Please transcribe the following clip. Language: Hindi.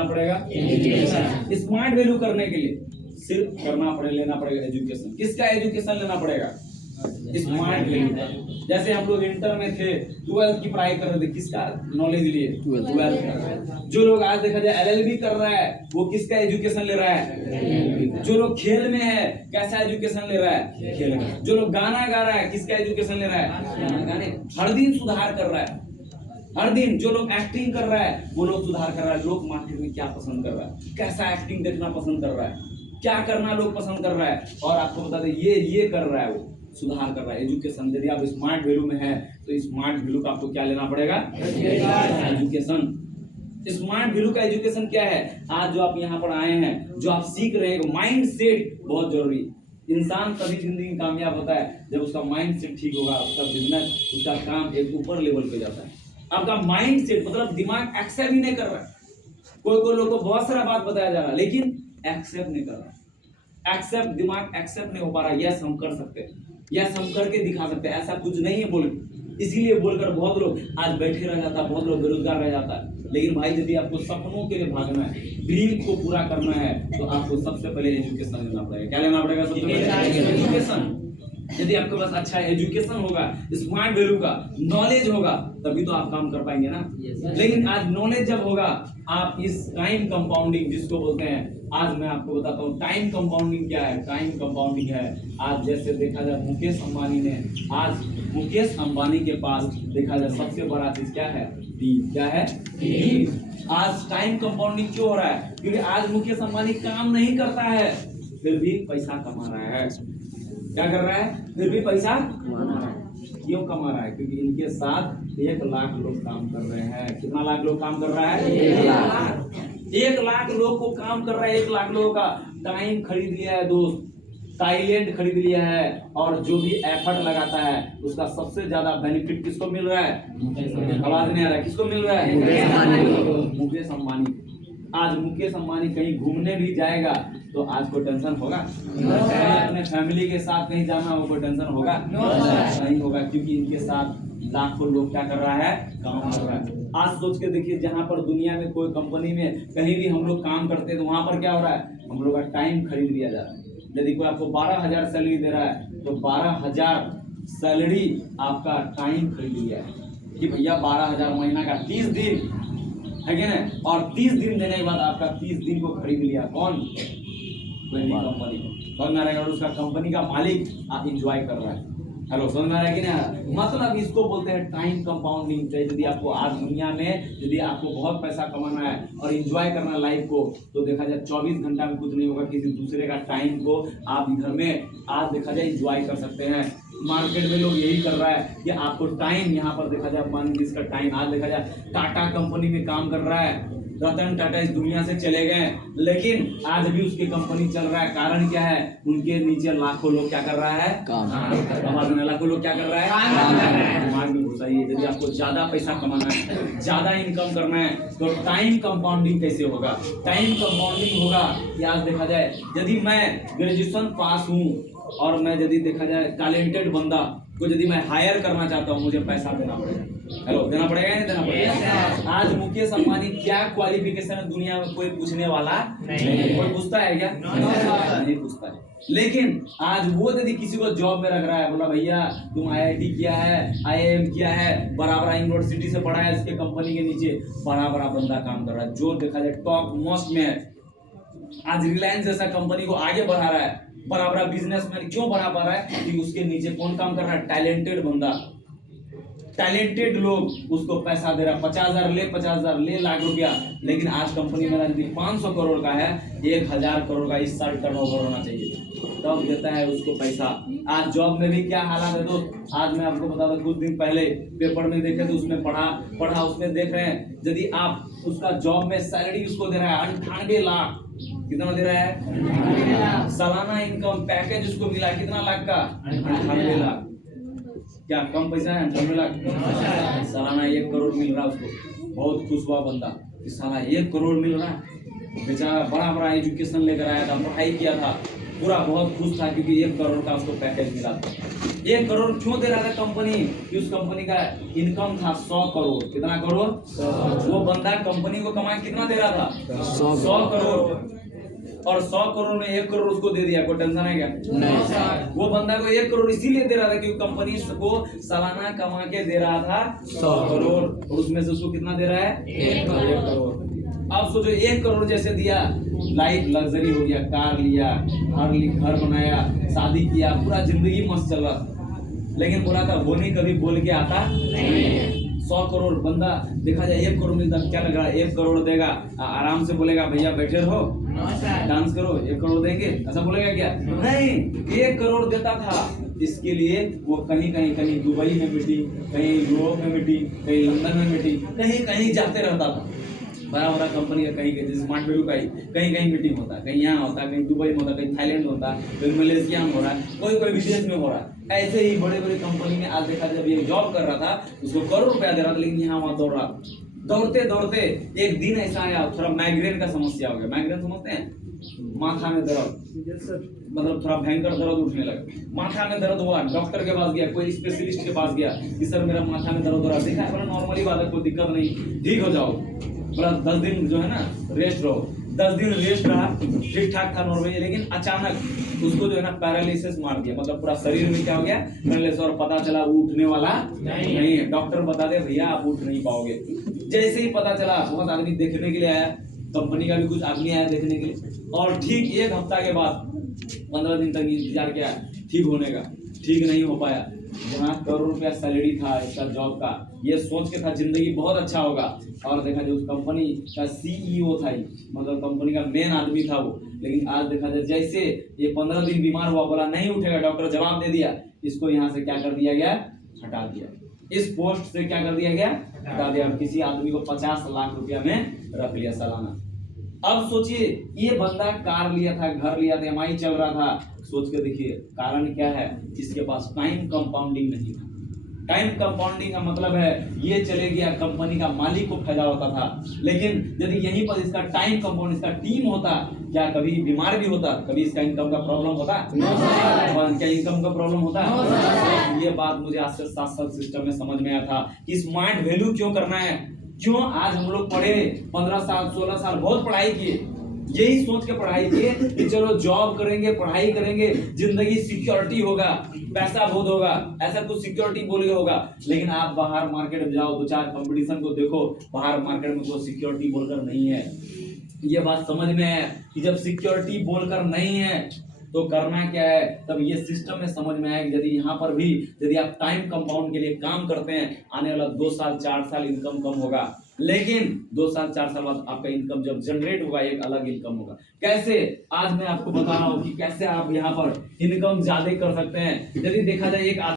लेना पड़ेगा एजुकेशन। स्मार्ट वैल्यू करने के लिए सिर्फ लेना पड़ेगा एजुकेशन। किसका एजुकेशन लेना पड़ेगा? स्मार्ट वैल्यू का। जैसे हम लोग इंटर में थे, 12th की पढ़ाई कर रहे थे, किसका नॉलेज लिए? 12th का। जो लोग आज देखा जाए LLB कर रहा है, वो किसका एजुकेशन ले रहा है? जो लोग खेल में है, कैसा एजुकेशन ले रहा है? खेल का। जो लोग गाना गा रहा है, किसका एजुकेशन ले रहा है? गाने। हर दिन सुधार कर रहा है, हर दिन। जो लोग एक्टिंग कर रहा है, वो लोग सुधार कर रहा है। लोग मार्केट में क्या पसंद कर रहा है, कैसा एक्टिंग देखना पसंद कर रहा है, क्या करना लोग पसंद कर रहा है, और आपको बता दें ये कर रहा है, वो सुधार कर रहा है। एजुकेशन। यदि आप स्मार्ट वैल्यू में है तो स्मार्ट वैल्यू का आपको क्या लेना पड़ेगा? एजुकेशन। स्मार्ट वैल्यू का एजुकेशन क्या है? आज जो आप यहाँ पर आए हैं, जो आप सीख रहे हैं, माइंड सेट बहुत जरूरी। इंसान तभी जिंदगी में कामयाब होता है जब उसका माइंड सेट ठीक होगा, उसका बिजनेस, उसका काम एक ऊपर लेवल पे जाता है। आपका माइंड सेट मतलब दिमाग एक्सेप्ट ही नहीं कर रहा है। कोई लोग को बहुत सारा बात बताया जा रहा है लेकिन एक्सेप्ट नहीं कर रहा। दिमाग एक्सेप्ट नहीं हो पा रहा। यस हम कर सकते हैं, यस हम करके दिखा सकते हैं, ऐसा कुछ नहीं है बोल। इसीलिए बोलकर बहुत लोग आज बैठे रह जाता है, बहुत लोग बेरोजगार रह जाता है। लेकिन भाई यदि आपको सपनों के लिए भागना है, ड्रीम को पूरा करना है, तो आपको सबसे पहले एजुकेशन लेना पड़ेगा। क्या लेना पड़ेगा? सबसे पहले एजुकेशन। यदि आपके पास अच्छा एजुकेशन होगा, स्मार्ट वैल्यू का नॉलेज होगा, तभी तो आप काम कर पाएंगे ना। लेकिन आज नॉलेज जब होगा, आप इस टाइम कंपाउंडिंग जिसको बोलते हैं, आज मैं आपको बताता हूँ टाइम कंपाउंडिंग क्या है। टाइम कंपाउंडिंग है, आज जैसे देखा जाए मुकेश अंबानी के पास देखा जाए सबसे बड़ा चीज क्या है? टीम। क्या है? टीम। आज टाइम कंपाउंडिंग क्यों हो रहा है? क्योंकि आज मुकेश अंबानी काम नहीं करता है, फिर भी पैसा कमा रहा है। क्या कर रहा है? फिर भी पैसा कमा रहा है। क्यों कमा रहा है? क्योंकि इनके साथ 1 लाख लोग काम कर रहे हैं। कितना लाख लोग काम कर रहा है? 1 लाख लोग को काम कर रहा है। 1 लाख लोगों का टाइम खरीद लिया है दोस्त, टाइलेंट खरीद लिया है, और जो भी एफर्ट लगाता है उसका सबसे ज्यादा बेनिफिट किसको मिल रहा है? आवाज नहीं आ रहा है, किसको मिल रहा है? मुकेश अंबानी। आज मुकेश अंबानी कहीं घूमने भी जाएगा तो आज कोई टेंशन होगा? अपने फैमिली के साथ कहीं जाना हो, कोई टेंशन होगा? नहीं होगा, क्योंकि इनके साथ लाखों लोग क्या कर रहा है? काम कर रहा है। आज सोच के देखिए, जहाँ पर दुनिया में कोई कंपनी में कहीं भी हम लोग काम करते हैं तो वहां पर क्या हो रहा है? हम लोग का टाइम खरीद लिया जा रहा है। यदि कोई आपको 12,000 सैलरी दे रहा है तो 12,000 सैलरी आपका टाइम खरीद लिया है कि भैया 12,000 महीना का 30 दिन है क्या ना, और 30 दिन देने के बाद आपका 30 दिन को खरीद लिया कौन? कंपनी को। समझ में आ रहा है? और उसका कंपनी का मालिक आप इंजॉय कर रहा है। हेलो, समझ में आ रहा है कि नहीं? मतलब इसको बोलते हैं टाइम कंपाउंडिंग। यदि आपको आज दुनिया में यदि आपको बहुत पैसा कमाना है और एंजॉय करना है लाइफ को, तो देखा जाए 24 घंटा में कुछ नहीं होगा। किसी दूसरे का टाइम को आप घर में आज देखा जाए एंजॉय कर सकते हैं। मार्केट में लोग यही कर रहा है कि आपको टाइम, यहाँ पर देखा जाए मान लीजिए इसका टाइम, आज देखा जाए टाटा कंपनी में काम कर रहा है, रतन टाटा इस दुनिया से चले गए, लेकिन आज भी उसकी कंपनी चल रहा है। कारण क्या है? उनके नीचे लाखों लोग क्या कर रहा है? काम। लाखों लोग क्या कर रहा है? दिमाग में घुसाइए। यदि आपको ज्यादा पैसा कमाना है, ज्यादा इनकम करना है, तो टाइम कंपाउंडिंग कैसे होगा? टाइम कंपाउंडिंग होगा कि आज देखा जाए यदि मैं ग्रेजुएशन पास हूँ और मैं यदि देखा जाए टैलेंटेड बंदा को यदि मैं हायर करना चाहता हूँ, मुझे पैसा देना पड़ेगा। हेलो, देना पड़ेगा या नहीं देना पड़ेगा? आज मुकेश अंबानी क्या क्वालिफिकेशन है दुनिया में कोई पूछने वाला नहीं। कोई पूछता है क्या? नहीं पूछता है। लेकिन आज वो यदि किसी को जॉब में रख रहा है, बोला भैया तुम IIT किया है, IIM किया है, बड़ा यूनिवर्सिटी से पढ़ा है, इसके कंपनी के नीचे बड़ा बंदा काम कर रहा है, जो देखा जाए टॉप मोस्ट में है। आज रिलायंस जैसा कंपनी को आगे बढ़ा रहा है, बड़ा बिजनेसमैन क्यों बढ़ा पा रहा है? क्योंकि उसके नीचे कौन काम कर रहा है? टैलेंटेड बंदा, टैलेंटेड लोग उसको पैसा दे रहा है। 50,000 ले लाख रुपया। लेकिन आज कंपनी में 500 करोड़ का है, 1,000 करोड़ का इस साल टर्नओवर होना चाहिए, तब देता है उसको पैसा। आज जॉब में भी क्या हालात है दोस्त? आज मैं आपको बता दूं, कुछ दिन पहले पेपर में देखे तो उसमें पढ़ा उसमें देख रहे हैं, यदि आप उसका जॉब में सैलरी उसको दे रहा है 98 लाख। कितना दे रहा है? सालाना इनकम पैकेज उसको मिला कितना लाख का? 98 लाख। क्या कम पैसा है? 98 लाख। सालाना 1 करोड़ मिल रहा है उसको। बहुत खुश हुआ बंदा कि साला 1 करोड़ मिल रहा है। बेचारा बड़ा एजुकेशन लेकर आया था, पढ़ाई किया था, पूरा बहुत खुश था क्योंकि 1 करोड़ का उसको पैकेज मिला था। 1 करोड़ क्यों दे रहा था कंपनी? कि उस कंपनी का इनकम था 100 करोड़। कितना करोड़? 100। वो बंदा कंपनी को कमाई कितना दे रहा था? 100 करोड़। और 100 करोड़ में 1 करोड़ उसको दे दिया, कोई टेंशन है क्या? नहीं। वो बंदा को 1 करोड़ इसीलिए दे रहा था क्योंकि कंपनी को सालाना कमा के दे रहा था 100 करोड़, और उसमें से उसको कितना दे रहा है? 1 करोड़। अब सोचो 1 करोड़ जैसे दिया, लाइफ लग्जरी हो गया, कार लिया, घर बनाया, शादी किया, पूरा जिंदगी मस्त चल रहा था। लेकिन बोला था वो नहीं कभी बोल के आता नहीं। 100 करोड़ बंदा देखा जाए 1 करोड़ मिलता, क्या लग रहा है? 1 करोड़ देगा, आराम से बोलेगा भैया बैठे रहो, डांस करो, 1 करोड़ देंगे, ऐसा बोलेगा क्या? नहीं, 1 करोड़ देता था। इसके लिए वो कहीं दुबई में मीटिंग, कहीं यूरोप में मीटिंग, कहीं लंदन में मीटिंग, कहीं जाते रहता था। बड़ा कंपनी का कहीं स्मार्ट वैल्यू का कहीं मीटिंग होता है, कहीं यहाँ होता है, कहीं दुबई में होता है, कहीं थाईलैंड में होता है, कहीं मलेशिया में हो रहा है, कोई विदेश में हो रहा है। ऐसे ही बड़े कंपनी में आज देखा जब ये जॉब कर रहा था उसको करोड़ रुपया दे रहा था, लेकिन यहाँ वहाँ दौड़ रहा। दौड़ते एक दिन ऐसा आया, थोड़ा माइग्रेन का समस्या हो गया। माइग्रेन समझते हैं? माथा में दर्द, मतलब थोड़ा भयंकर दर्द उठने लगा। माथा में दर्द हुआ, डॉक्टर के पास गया, कोई स्पेशलिस्ट के पास गया कि सर मेरा माथा में दर्द हो रहा है। देखा है, नॉर्मली बात है, कोई दिक्कत नहीं, ठीक हो जाओ। बोला 10 दिन जो है ना रेस्ट रहो। 10 दिन रेस्ट रहा, ठीक ठाक था नॉर्मली, लेकिन अचानक उसको जो है ना पैरालिसिस मार दिया। मतलब पूरा शरीर में क्या हो गया? पैरालिसिस। और पता चला वो उठने वाला नहीं है। डॉक्टर बता दे भैया आप उठ नहीं पाओगे। जैसे ही पता चला, बहुत आदमी देखने के लिए आया, कंपनी का भी कुछ आदमी आया देखने के लिए, और ठीक 1 हफ्ता के बाद 15 दिन तक इंतजार किया ठीक होने का, ठीक नहीं हो पाया। जहाँ करोड़ रुपया सैलरी था इसका जॉब का, ये सोच के था जिंदगी बहुत अच्छा होगा, और देखा जाए उस कंपनी का सीईओ था, मतलब कंपनी का मेन आदमी था वो। लेकिन आज देखा जाए जैसे ये 15 दिन बीमार हुआ, बोला नहीं उठेगा, डॉक्टर जवाब दे दिया, इसको यहाँ से क्या कर दिया गया? हटा दिया। इस पोस्ट से क्या कर दिया गया? हटा दिया। किसी आदमी को 50 लाख रुपया में रख लिया सालाना। अब सोचिए ये बंदा कार लिया था, घर लिया था, EMI चल रहा था। सोच के देखिए कारण क्या है? इसके पास टाइम कंपाउंडिंग नहीं था। टाइम कंपाउंडिंग का मतलब है ये चले गया, कंपनी का मालिक को फायदा होता था। लेकिन यदि यहीं पर इसका टाइम कंपाउंड, इसका टीम होता, क्या कभी बीमार भी होता? कभी इसका इनकम का प्रॉब्लम होता? क्या इनकम का प्रॉब्लम होता? ये बात मुझे आज से 7 साल सिस्टम में समझ में आया था कि स्मार्ट वैल्यू क्यों करना है। क्यों आज हम लोग पढ़े 15 साल 16 साल बहुत पढ़ाई किए, यही सोच के पढ़ाई किए कि चलो जॉब करेंगे, पढ़ाई करेंगे, जिंदगी सिक्योरिटी होगा, पैसा बहुत होगा, ऐसा कुछ सिक्योरिटी बोल के होगा। लेकिन आप बाहर मार्केट में जाओ, 2-4 कंपटीशन को देखो, बाहर मार्केट में कोई सिक्योरिटी बोलकर नहीं है। ये बात समझ में है कि जब सिक्योरिटी बोलकर नहीं है तो करना क्या है। तब ये सिस्टम में समझ में आया कि यदि यहाँ पर भी यदि आप टाइम कंपाउंड के लिए काम करते हैं, आने वाला 2 साल 4 साल इनकम कम होगा, लेकिन 2 साल 4 साल बाद आपका इनकम जब जनरेट होगा एक अलग इनकम होगा। कैसे? आज मैं आपको बता रहा हूँ कि कैसे आप यहाँ पर इनकम ज्यादा कर सकते हैं। यदि देखा जाए एक